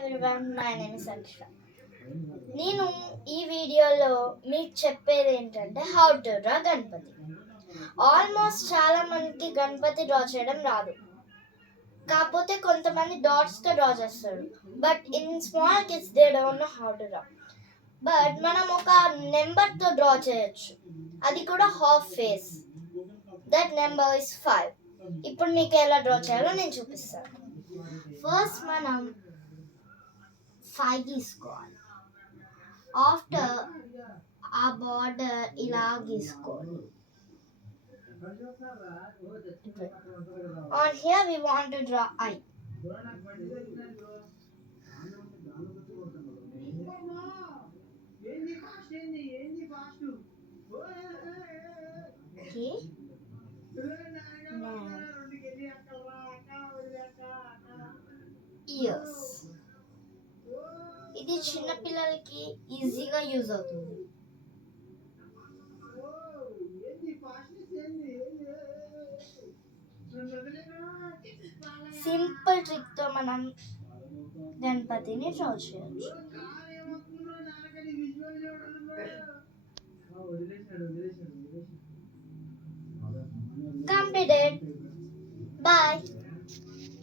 Everyone, my name is Akshara. నేను ఈ వీడియోలో మీకు చెప్పేది ఏంటంటే how to draw Ganapati. Almost చాలా మందికి గణపతి డ్రా చేయడం రాదు, కాకపోతే కొంతమంది డాట్స్తో డ్రా చేస్తారు. But in small kids they don't know how to draw. But మనం ఒక నెంబర్తో డ్రా చేయొచ్చు, అది కూడా half face. That number is 5. ఇప్పుడు మీకు ఎలా డ్రా చేయాలో నేను చూపిస్తాను. ఫస్ట్ మనం 5 తీసుకోవాలి. ఆఫ్టర్ ఆ బార్డర్ ఇలా గీసుకోవాలి. On here we want to draw eye. Okay. Now ears. ఇది చిన్న పిల్లలకి ఈజీగా యూజ్ అవుతుంది. సింపుల్ ట్రిక్ తో మనం గణపతిని డ్రా చేయొచ్చు.